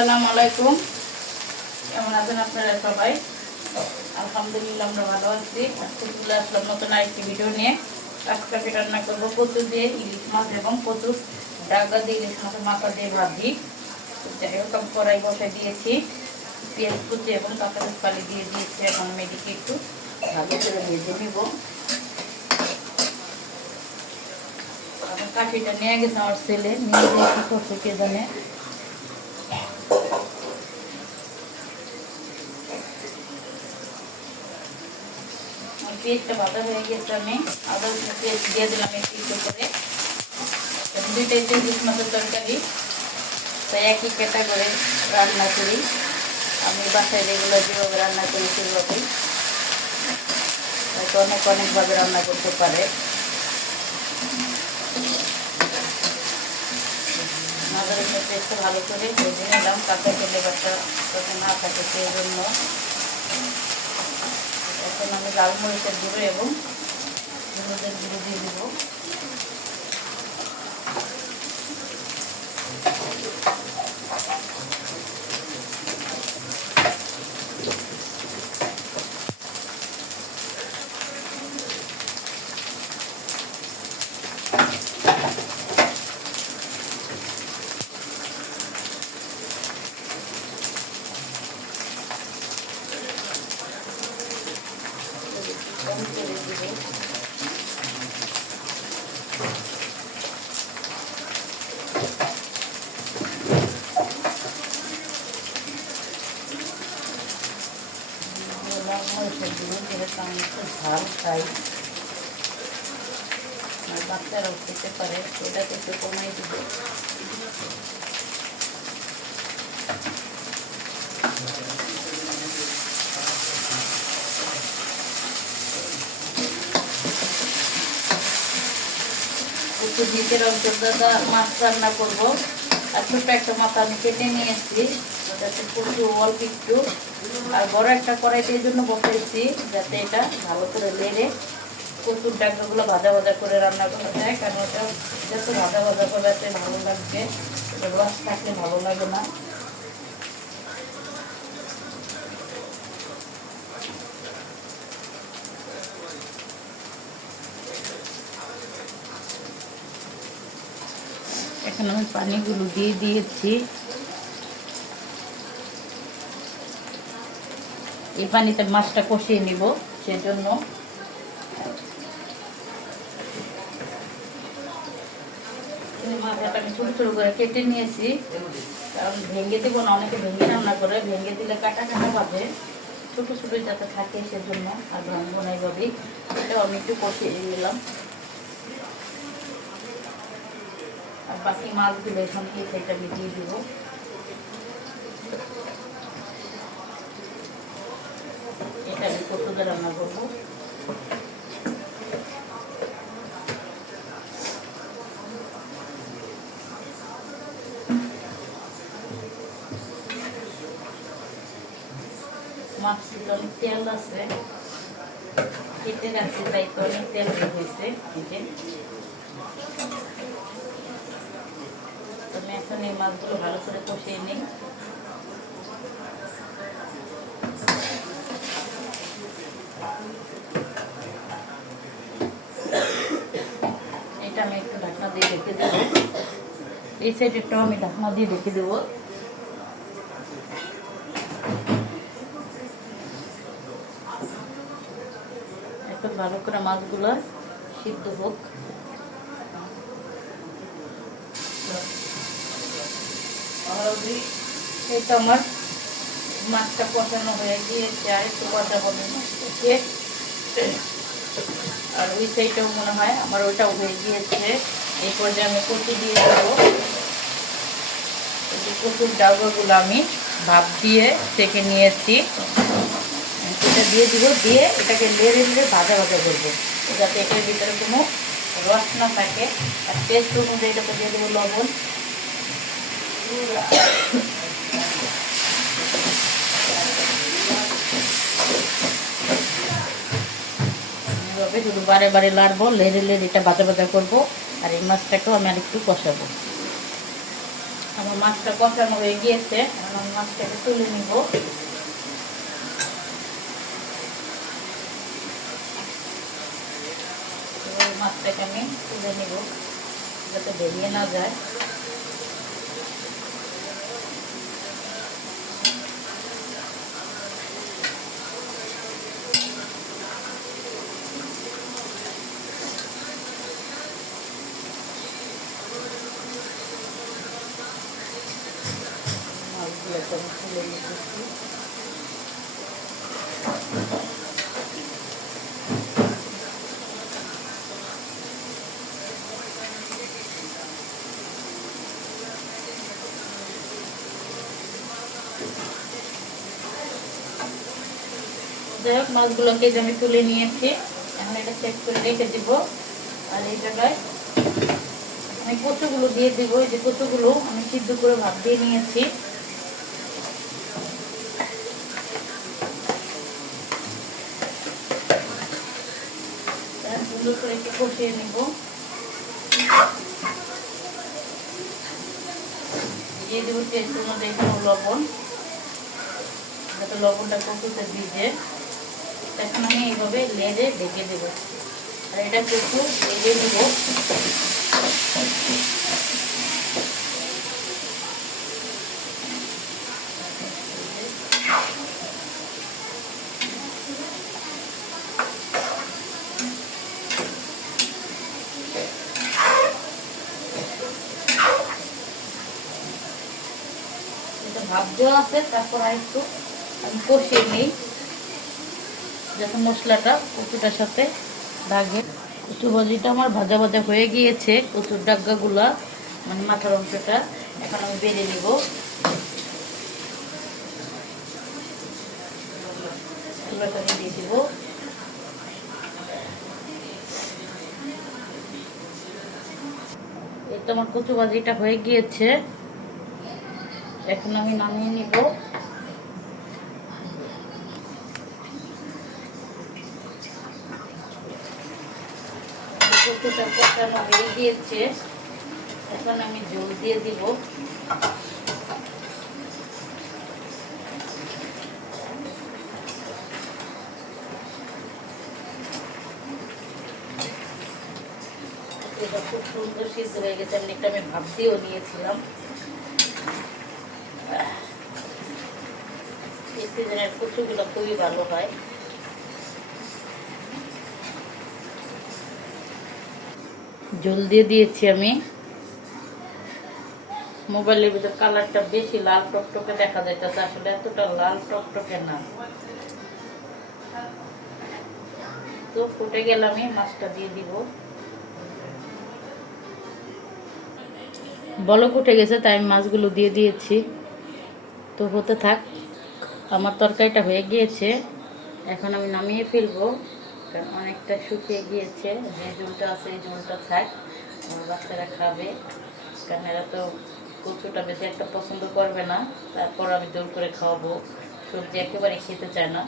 আসসালামু আলাইকুম। কেমন আছেন আপনারা সবাই? আলহামদুলিল্লাহ আমরা ভালো আছি। আজকে চলে আসলাম নতুন আরেকটি ভিডিও নিয়ে। আজকে আমি রান্না করব কচু দিয়ে ইলিশ মাছ এবং কচুর ডাগা দিয়ে ইলিশ মাছের মাথা দিয়ে ভাজি। যাই হোক, আমি কড়াই বসে দিয়েছি। পেঁয়াজ কুচি এবং কাঁচা পানি দিয়ে দিয়েছি। এখন আমি এদিকে একটু ভালো করে ভেজে নিব। কাঠিটা নিয়ে গেছে আমার ছেলে। নিয়ে কে জানে। পেঁয়াজটা ভাজা হয়ে গেছে আমি। আদা রসুন পেঁয়াজ দিয়ে দিলাম একটু একটু করে। দুইটাই ইলিশ মাছের তরকারি। তাই একই ক্যাটাগরি রান্না করি। আমি বাসায় রেগুলার যেভাবে রান্না করি সেভাবেই। হয়তো অনেক অনেকভাবে রান্না করতে পারে। মাদারের সাথে একটু ভালো করে ভেজে নিলাম। কাঁচা খেলে বাচ্চা না থাকে সেই জন্য। লাল মরিচের গুঁড়ো এবং হলুদের গুঁড়ো দিয়ে দেবো কম করে দেবো লাল মরিচের গুঁড়ো যেহেতু আমি একটু ঝাল খাই আর বাচ্চারাও খেতে পারে ওটাকে একটু কমাই দেবো নিচের অঞ্চলটা মাছ রান্না করব। আর ছোট্ট একটা মাথা আমি কেটে নিয়ে এসেছি যাতে প্রচুর অল্প একটু। আর বড় একটা কড়াইতে এই জন্য বসাইছি যাতে এটা ভালো করে লেড়ে কচুর ডাকাগুলো ভাজা ভাজা করে রান্না করা যায়, কারণ ওটা যত ভাজা ভাজা করে ভালো লাগছে রস থাকলে ভালো লাগে না। এখন আমি পানিগুলো দিয়ে দিয়েছি। এই পানিতে মাছটা কষিয়ে নিব, সেজন্য। মাথাটা ছোটো ছোটো করে কেটে নিয়েছি, কারণ ভেঙে দেবো না, অনেকে ভেঙে রান্না করে, ভেঙে দিলে কাটা কাটা পাবে ছোটো ছোটো যাতে থাকে, সেজন্য আর ভাঙবো না এইভাবেই এটাও আমি একটু কষিয়ে নিলাম আর বাকি মাছগুলো এখান থেকে সেটা আমি দিয়ে দিব। এটা আমি কতটা রান্না করব? মাছগুলো অনেক তেল আছে। কেটে রাখছি তাই অনেক তেল হয়েছে কেটে আমি এখন এই মাছগুলো ভালো করে কষিয়ে নিই। এটা আমি একটু ঢাকনা দিয়ে রেখে দেবো। এই সাইডেরটাও আমি ঢাকনা দিয়ে রেখে দেবো। এখন ভালো করে মাছগুলো সিদ্ধ হোক। এই তো আমার মাছটা কষানো হয়ে গিয়েছে, আর একটু কষা হবে। মাছটাকে আর ওই সাইডটাও মনে হয়, আমার ওইটাও হয়ে গিয়েছে। এই পর্যায়ে আমি কচু দিয়ে দেবো। এই কচুর ডালগুলো আমি ভাপ দিয়ে সেকে নিয়েছি। সেটা দিয়ে দিব, দিয়ে এটাকে লেড়ে লেড়ে ভাজা ভাজা করব, যাতে এটার ভিতরে কোনো রস না থাকে। আর টেস্ট অনুযায়ী এটাকে দিয়ে দেবো লবণ। শুধু বারে বারে লাড়বো, লেড়ে লেড়ে এটা বাজা বাজা করব, আর এই মাছটাকেও আমি আর একটু কষাবো। আমার আমার মাছটা কষানো হয়ে গিয়েছে, এখন আমি মাছটাকে তুলে নিব। মাছটাকে আমি তুলে নিব, যাতে বেরিয়ে না যায়। যাই হোক, মাছগুলোকে আমি তুলে নিয়েছি, এখন এটা চেক করে রেখে দিব। আর এই জায়গায় আমি কচুগুলো দিয়ে দিব। এই যে কচুগুলো আমি সিদ্ধ করে ভাত দিয়ে নিয়েছি। সুন্দর করে একটু কষিয়ে নিব। দিয়ে দেবো টেস্টের মধ্যে একটু লবণ। যাতে লবণটা কচুতে ভিজে। এখন আমি এইভাবে লেড়ে ঢেকে দেবো। আর এটা কচু লেগে নেব। ভাব দেওয়া আছে, তারপর আর একটু আমি কষিয়ে নিই। যাতে মশলাটা কচুটার সাথে দাগে কচু ভাজিটা আমার ভাজা ভাজা হয়ে গিয়েছে, কচুর ডাগ্গাগুলা মানে মাথার অংশটা। এখন আমি বেড়ে নিব। চুলাটা আমি দিয়ে এই তো আমার কচু ভাজিটা হয়ে গিয়েছে। এখন আমি নামিয়ে নিব। গিয়েছে। এখন আমি জল দিয়ে দিব। খুব সুন্দর সিদ্ধ হয়ে গেছে আমি একটা আমি ভাব দিয়েও নিয়েছিলাম। কচুগুলো খুবই ভালো হয়। জল দিয়ে দিয়েছি আমি। মোবাইলের ভিতর কালারটা বেশি লাল টকটকে দেখা যাইতেছে, আসলে এতটা লাল টকটকে না। তো ফুটে গেলে আমি মাছটা দিয়ে দিব। বলক উঠে গেছে, তাই মাছগুলো দিয়ে দিয়েছি। তো হতে থাক। আমার তরকারিটা হয়ে গিয়েছে। এখন আমি নামিয়ে ফেলব। কারণ অনেকটা শুকিয়ে গিয়েছে। যে ঝোলটা আছে, এই ঝোলটা থাক। আমার বাচ্চারা খাবে। কারণ এরা তো কচুটা বেশি একটা পছন্দ করবে না। তারপর আমি জোর করে খাওয়াবো। সবজি একেবারে খেতে চায় না।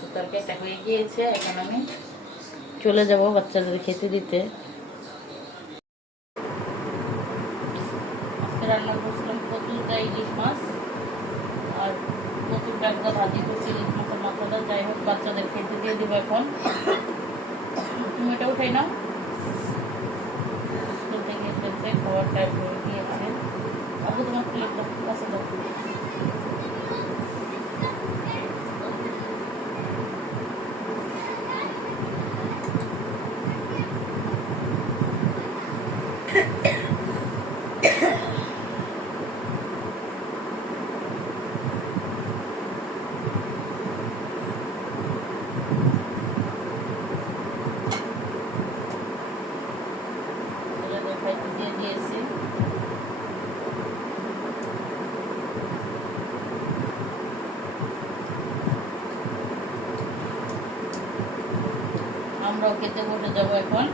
তো তরকারিটা হয়ে গিয়েছে। এখন আমি চলে যাব বাচ্চাদের খেতে দিতে। রান্না করছিলাম কচুটা ইলিশ মাছ। আর নতুন ডাক্তার ভাজি করছি মাছের মাথাটা যাই হোক, বাচ্চাদের খেতে দিয়ে দিব এখন। তুমি এটা উঠাই নাও। স্কুল থেকে এসেছে খাওয়ার টাইপ হয়ে গিয়েছে আবু, তোমার প্লেটটা কাছে দাও ছেলেদের খাইতে দিয়ে দিয়েছি আমরাও খেতে বসে যাব এখন।